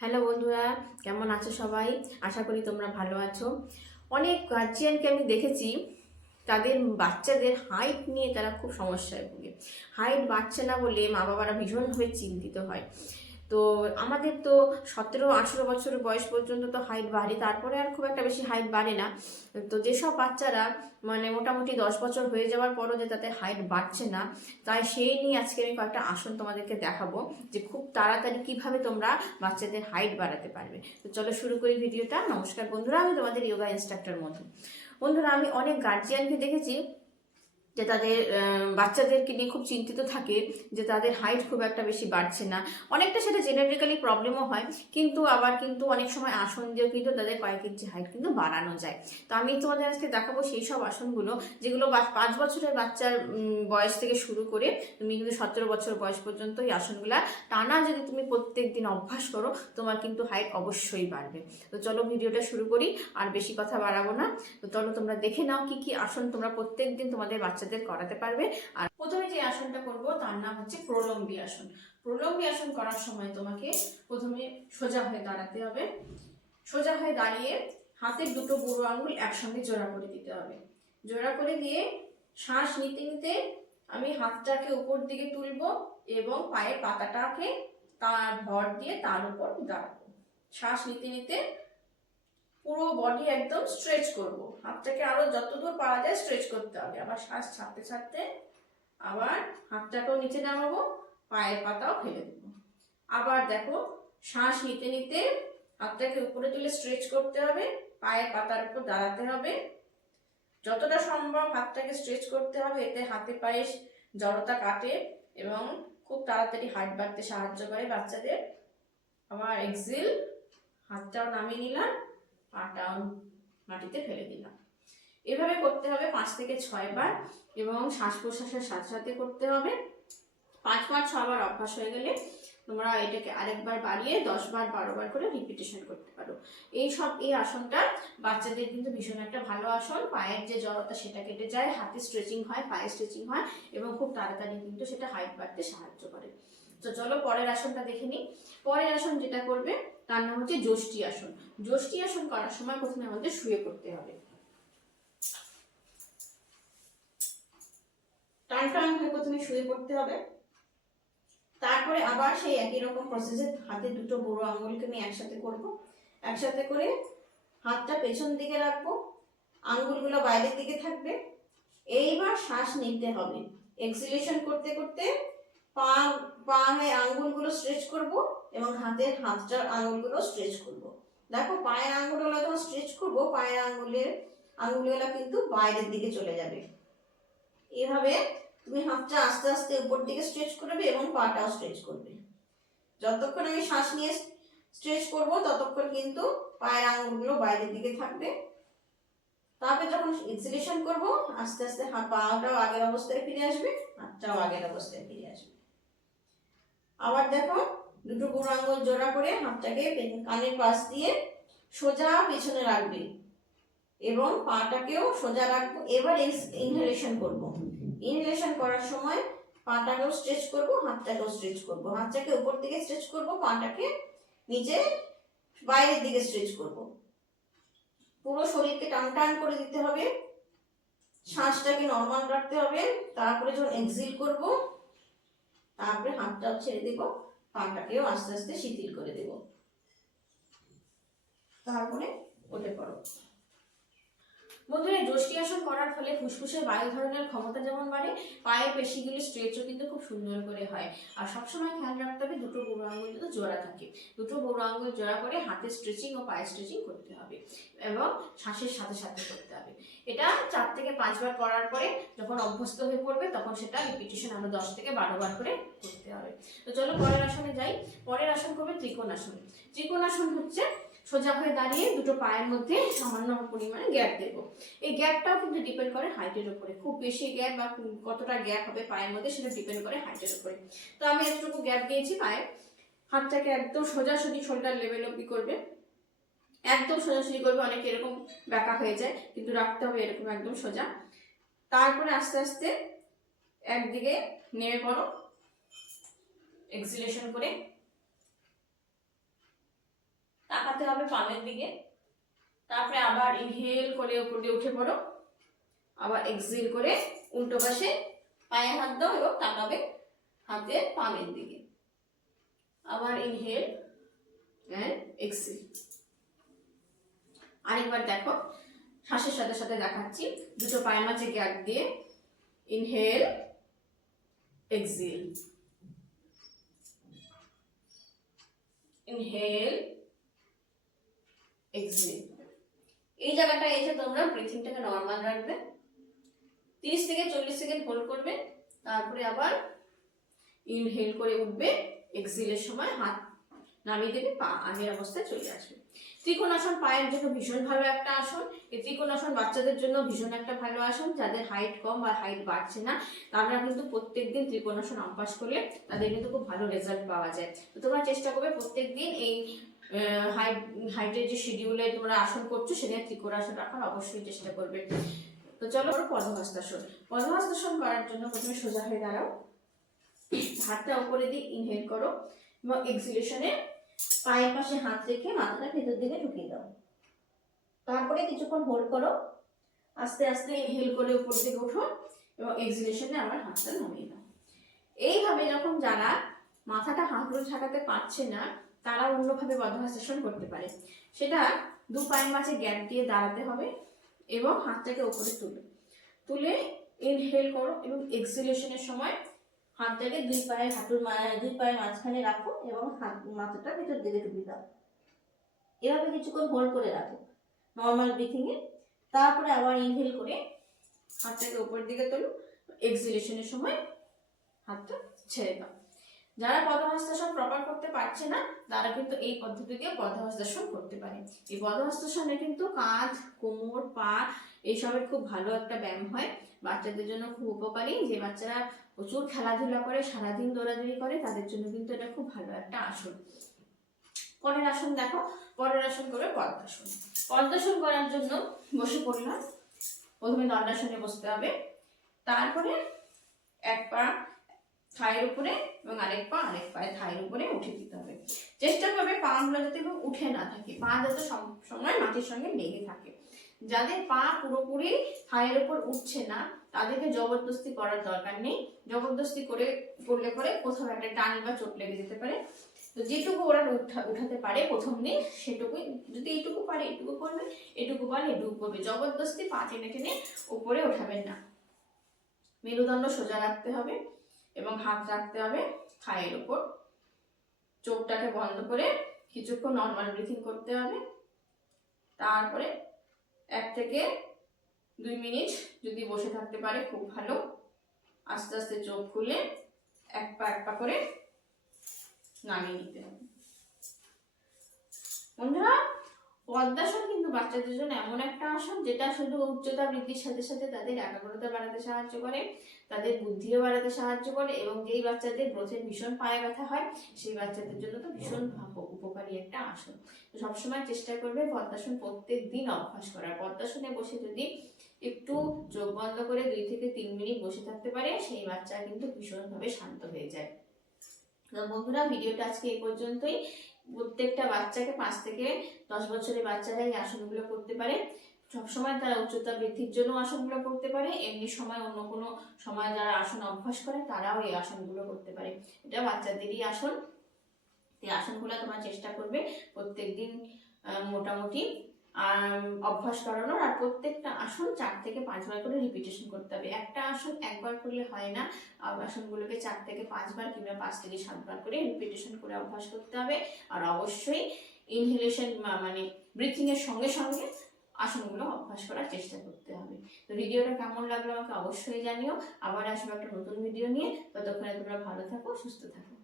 Hello বন্ধুরা, কেমন আছো সবাই? আশা করি তোমরা ভালো আছো। অনেক গার্জিয়ানকে আমি দেখেছি তাদের বাচ্চাদের হাইট নিয়ে তারা খুব সমস্যায় ভোগে। হাইট বাড়ছে না বলে মা বাবারা ভীষণভাবে চিন্তিত হয়। তো আমাদের তো 17-18 বছর বয়স পর্যন্ত তো হাইট বাড়ে, তারপরে আর খুব একটা বেশি হাইট বাড়ে না। তো যেসব বাচ্চারা মানে মোটামুটি 10 বছর হয়ে যাওয়ার পরও যে তাদের হাইট বাড়ছে না, তাই সেই নিয়ে আজকে আমি কয়েকটা আসন তোমাদেরকে দেখাবো যে খুব তাড়াতাড়ি কিভাবে তোমরা বাচ্চাদের হাইট বাড়াতে পারবে। তো চলো শুরু করি ভিডিওটা। নমস্কার বন্ধুরা, আমি তোমাদের যোগা ইনস্ট্রাক্টর মধু। বন্ধুরা, আমি অনেক গার্জিয়ানকে দেখেছি যে তাদের বাচ্চাদেরকে নিয়ে খুব চিন্তিত থাকে যে তাদের হাইট খুব একটা বেশি বাড়ছে না। অনেকটা সেটা জেনেটিক্যালি প্রবলেমও হয়, কিন্তু আবার কিন্তু অনেক সময় আসন দিয়েও কিন্তু তাদের কয়েক ইঞ্চি হাইট কিন্তু বাড়ানো যায়। তো আমি তোমাদের আজকে দেখাবো সেই সব আসনগুলো যেগুলো 5 বছরের বাচ্চার বয়স থেকে শুরু করে তুমি কিন্তু 17 বছর বয়স পর্যন্ত এই আসনগুলা টানা যদি তুমি প্রত্যেক দিন অভ্যাস করো, তোমার কিন্তু হাইট অবশ্যই বাড়বে। তো চলো ভিডিওটা শুরু করি, আর বেশি কথা বাড়াবো না। তো চলো তোমরা দেখে নাও কি কি আসন তোমরা প্রত্যেক দিন তোমাদের বাচ্চাদের করাতে পারবে। আর প্রথমে যে আসনটা করব তার নাম হচ্ছে প্রলম্বী আসন। প্রলম্বী আসন করার সময় তোমাকে প্রথমে সোজা হয়ে দাঁড়াতে হবে। সোজা হয়ে দাঁড়িয়ে হাতের দুটো বুড়ো আঙুল একসঙ্গে জোড়া করে দিতে হবে। জোড়া করে দিয়ে শ্বাস নিতে নিতে আমি হাতটাকে উপর দিকে তুলবো এবং পায়ের পাতাটাকে তার ভর দিয়ে তার উপর দাঁড়াবো। শ্বাস নিতে নিতে পুরো বডি একদম স্ট্রেচ করব। হাতটাকে আরো যতদূর পারা যায় স্ট্রেচ করতে হবে। আবার শ্বাস ছাড়তে ছাড়তে আবার হাতটাকেও নিচে নামাবো, পায়ের পাতাও ফেলে দেবো। আবার দেখো, শ্বাস নিতে নিতে হাতটাকে উপরে তুলে স্ট্রেচ করতে হবে, পায়ের পাতার উপর দাঁড়াতে হবে। যতটা সম্ভব হাতটাকে স্ট্রেচ করতে হবে, এতে হাতে পায়ে জড়তা কাটে এবং খুব তাড়াতাড়ি হার্ট বাড়তে সাহায্য করে বাচ্চাদের। আবার এক্সিল, হাতটাও নামিয়ে নিলাম, পাটাও মাটিতে ফেলে দিলাম। এভাবে করতে হবে 5 থেকে 6 বার এবং শ্বাস প্রশ্বাসের সাথে সাথে করতে হবে। 5 বার 6 বার অভ্যাস হয়ে গেলে তোমরা এটাকে আরেকবার বাড়িয়ে 10 বার 12 বার করে রিপিটেশন করতে পারো। এই আসনটা বাচ্চাদের কিন্তু ভীষণ একটা ভালো আসন। পায়ের যে জড়তা সেটা কেটে যায়, হাতে স্ট্রেচিং হয়, পায়ে স্ট্রেচিং হয় এবং খুব তাড়াতাড়ি কিন্তু সেটা হাইট বাড়তে সাহায্য করে। তো চলো পরের আসনটা দেখে নিই। পরের আসন যেটা করবে তার নাম হচ্ছে যষ্টি আসন। যষ্টি আসন করার সময় প্রথমে আমাদের শুয়ে পড়তে হবে। টান টান হয়ে প্রথমে শুয়ে পড়তে হবে। তারপরে আবার সেই একই রকম প্রসেসে হাতে দুটো বুড়ো আঙুলকে আমি একসাথে করব। একসাথে করে হাতটা পেছন দিকে রাখবো, আঙ্গুলগুলো বাইরের দিকে থাকবে। এইবার শ্বাস নিতে হবে। এক্সিলেশন করতে করতে পা পায়ের আঙ্গুলগুলো স্ট্রেচ করব এবং হাতের হাতটার আঙ্গুলগুলো স্ট্রেচ করব। দেখো, পায়ের আঙ্গুলগুলো যখন স্ট্রেচ করব, পায়ের আঙ্গুলগুলো কিন্তু বাইরের দিকে চলে যাবে। এভাবে তুমি হাতটা আস্তে আস্তে উপর দিকে স্ট্রেচ করবে এবং পাটাও স্ট্রেচ করবে। যতক্ষণ আমি শ্বাস নিয়ে স্ট্রেচ করব ততক্ষণ কিন্তু পায়ের আঙ্গুলগুলো বাইরের দিকে থাকবে। তারপরে যখন এক্সিলেশন করব, আস্তে আস্তে পাটাও আগের অবস্থায় ফিরে আসবে, হাতটাও আগের অবস্থায় ফিরে আসবে। আবার দেখো, দুটো বুড়ো আঙ্গুল জোড়া করে হাতটাকে কানের পাশ দিয়ে সোজা পিছনে রাখবে এবং পাটাকেও সোজা রাখবো। এবার ইনহেলেশন করব। ইনহেলেশন করার সময় পাটাকেও স্ট্রেচ করব, হাতটাকেও স্ট্রেচ করব। হাতটাকে উপর দিকে স্ট্রেচ করব, পাটাকে নিচে বাইরের দিকে স্ট্রেচ করব। পুরো শরীরকে টান টান করে দিতে হবে, শ্বাসটাকে নর্মাল রাখতে হবে। তারপরে যখন এক্সিল করব, তারপরে হাতটাও ছেড়ে দেব, পাটাকেও আস্তে আস্তে শিথিল করে দেব। তারপরে উঠে পড়ো। বন্ধুরা, যষ্টি আসন করার ফলে ফুসফুসের বায়ু ধারণের ক্ষমতা যেমন বাড়ে, পায়ের পেশিগুলি স্ট্রেচও কিন্তু খুব সুন্দর করে হয়। আর সবসময় খেয়াল রাখতে হবে দুটো বুড়ো আঙুল কিন্তু জোড়া থাকে। দুটো বুড়ো আঙুল জোড়া করে হাতে স্ট্রেচিং ও পায়ে স্ট্রেচিং করতে হবে এবং শ্বাসের সাথে সাথে করতে হবে। এটা 4 থেকে 5 বার করার পরে যখন অভ্যস্ত হয়ে পড়বে, তখন সেটা রিপিটেশন আরো 10 থেকে 12 বার করে করতে হবে। তো চলো পরের আসনে যাই। পরের আসন করবে ত্রিকোণাসন। ত্রিকোণাসন হচ্ছে সোজা হয়ে দাঁড়িয়ে দুটো পায়ের মধ্যে সামান্য পরিমাণে গ্যাপ দেব। এই গ্যাপটাও কিন্তু ডিপেন্ড করে হাইটের উপরে। খুব বেশি গ্যাপ বা কতটা গ্যাপ হবে পায়ের মধ্যে সেটা ডিপেন্ড করে হাইটের উপরে। তো আমি এতটুকু গ্যাপ দিয়েছি পায়ে। হাতটাকে একদম সোজাসুজি শোল্ডার লেভেল অব্দি করবে, একদম সোজাসুজি করবে। অনেকে এরকম ব্যাকা হয়ে যায়, কিন্তু রাখতে হবে এরকম একদম সোজা। তারপরে আস্তে আস্তে একদিকে নেমে পড়ো এক্সিলেশন করে। দেখাতে হবে পামের দিকে। তারপরে আবার ইনহেল করে উপর দিয়ে উঠে পড়ো, আবার এক্সহেল করে উল্টো পাশে পায়ে হাত দাও এবং তাকাবে হাতের পামের দিকে। আবার ইনহেল এন্ড এক্সহেল। আরেকবার দেখো, শ্বাসের সাথে সাথে দেখাচ্ছি। দুটো পায়ের মাঝে গ্যাপ দিয়ে ইনহেল এক্সহেল, ইনহেল এক্সহেল। এই জায়গাটায় এসে তোমরা ব্রিথিংটাকে নর্মাল রাখবে, 30 থেকে 40 সেকেন্ড হোল্ড করবে, তারপরে আবার ইনহেল করে উঠবে, এক্সহেলের সময় হাত নামিয়ে দেবে, পা আগের অবস্থায় চলে আসবে। ত্রিকোণাসন পায়ের জন্য ভীষণ ভালো একটা আসন। এই ত্রিকোণাসন বাচ্চাদের জন্য ভীষণ একটা ভালো আসন। যাদের হাইট কম বা হাইট বাড়ছে না তারা কিন্তু প্রত্যেকদিন ত্রিকোণাসন অভ্যাস করলে তাদের কিন্তু খুব ভালো রেজাল্ট পাওয়া যায়। তো তোমরা চেষ্টা করবে প্রত্যেকদিন এই হাইটের যে শিডিউলে তোমরা আসন করছো সেখানে ত্রিকোণাসন রাখার অবশ্যই চেষ্টা করবে। তো চলো পদ্মহস্তাসন। পদ্মহস্তাসন করার জন্য প্রথমে সোজা হয়ে দাঁড়াও, হাতটা উপরে দিয়ে ইনহেল করো এবং এক্সহেলেশনে পায়ের পাশে হাত রেখে মাথাটা ভেতর দিকে ঢুকিয়ে দাও। তারপরে কিছুক্ষণ হোল্ড করো, আস্তে আস্তে ইনহেল করে উপর দিকে ওঠো এবং এক্সহেলেশনে আবার হাতটা নামিয়ে দাও। এইভাবে যখন যারা মাথাটা হাঁটুতে ঠেকাতে পারছে না তারা অন্যভাবে পদ্মহস্তাসন করতে পারে। সেটা দু পায়ের মাঝে গ্যাপ দিয়ে দাঁড়াতে হবে এবং হাতটাকে উপরে তুলে ইনহেল করো এবং এক্সহেলেশনের সময় হাতটাকে দুই পায়ের মাঝখানে রাখো এবং মাথাটা ভেতর দিকে ঢুকিয়ে দাও। এভাবে কিছুক্ষণ হোল্ড করে রাখো নর্মাল ব্রিথিং এ। তারপরে আবার ইনহেল করে হাতটাকে উপর দিকে তোলো, এক্সহেলেশনের সময় হাতটা ছেড়ে দাও। যারা পদ্মহস্তাসন প্রপার করতে পারছে না তারা কিন্তু এই পদ্ধতি দিয়ে পদ্মহস্তাসন করতে পারে। এই পদ্মহস্তাসনে কিন্তু কাঁধ, কোমর, পা এইসবের খুব ভালো একটা ব্যায়াম হয়। বাচ্চাদের জন্য খুব উপকারী। যে বাচ্চারা প্রচুর খেলাধুলা করে, সারাদিন দৌড়াদৌড়ি করে, তাদের জন্য কিন্তু এটা খুব ভালো একটা আসন। পরের আসন দেখো, পরের আসন করবে পদ্মাসন। পদ্মাসন করার জন্য বসে পড়লাম। প্রথমে দণ্ডাসনে বসতে হবে, তারপরে এক পা থায়ের উপরে এবং আরেক পায়ে থায়ের উপরে উঠে দিতে হবে। চেষ্টা করবে পা গুলো যাতে উঠে না থাকে, পা যাতে সবসময় মাটির সঙ্গে লেগে থাকে। যাদের পা পুরোপুরি থায়ের উপর উঠছে না তাদেরকে জবরদস্তি করার দরকার নেই। জবরদস্তি করলে কোথাও একটা টান বা চোট লেগে যেতে পারে। তো যেটুকু ওরা উঠাতে পারে প্রথম দিন সেটুকুই, যদি এইটুকু পারে এইটুকু করবে, এটুকু পারে এটুকু করবে। জবরদস্তি পা টেনে টেনে উপরে উঠাবেন না। মেরুদণ্ড সোজা রাখতে হবে এবং হাত রাখতে হবে থায়ের উপর। চোখটাকে বন্ধ করে কিছুক্ষণ নর্মাল ব্রিথিং করতে হবে। তারপরে 1 থেকে 2 মিনিট যদি বসে থাকতে পারে খুব ভালো। আস্তে আস্তে চোখ খুলে এক পা করে নামিয়ে নিতে হবে। বন্ধুরা, পদ্মাসন কিন্তু বাচ্চাদের জন্য এমন একটা আসন যেটা শুধু উচ্চতা বৃদ্ধির সাথে সাথে তাদের একাগ্রতা বাড়াতে সাহায্য করে, তাদের বুদ্ধিও বাড়াতে সাহায্য করে এবং যেই বাচ্চাদের গ্রোথের ভীষণ পায়ে ব্যথা হয় সেই বাচ্চাদের জন্য তো ভীষণ উপকারী একটা আসন। তো সবসময় চেষ্টা করবে পদ্মাসন প্রত্যেক দিন অভ্যাস করার। পদ্মাসনে বসে যদি একটু চোখ বন্ধ করে 2 থেকে 3 মিনিট বসে থাকতে পারে সেই বাচ্চা কিন্তু ভীষণভাবে শান্ত হয়ে যায়। তো বন্ধুরা, ভিডিওটা আজকে এই পর্যন্তই। প্রত্যেকটা বাচ্চাকে 5 থেকে 10 বছরের বাচ্চারা এই আসনগুলো করতে পারে। সবসময় তারা উচ্চতা বৃদ্ধির জন্য আসনগুলো করতে পারে, এমনি সময় অন্য কোনো সময় যারা আসন অভ্যাস করে তারাও এই আসনগুলো করতে পারে। এটা বাচ্চাদেরই আসন। এই আসনগুলো তোমরা চেষ্টা করবে প্রত্যেকদিন মোটামুটি অভ্যাস করানোর। আর প্রত্যেকটা আসন 4 থেকে 5 বার করে রিপিটেশন করতে হবে। একটা আসন একবার করলে হয় না, আসনগুলোকে 4 থেকে 5 বার কিংবা 5 থেকে 7 বার করে রিপিটেশন করে অভ্যাস করতে হবে। আর অবশ্যই ইনহেলেশন মানে ব্রিথিং এর সঙ্গে সঙ্গে আসনগুলো অভ্যাস করার চেষ্টা করতে হবে। তো ভিডিওটা কেমন লাগলো আমাকে অবশ্যই জানিও। আবার আসবো একটা নতুন ভিডিও নিয়ে। ততক্ষণে তোমরা ভালো থাকো, সুস্থ থাকো।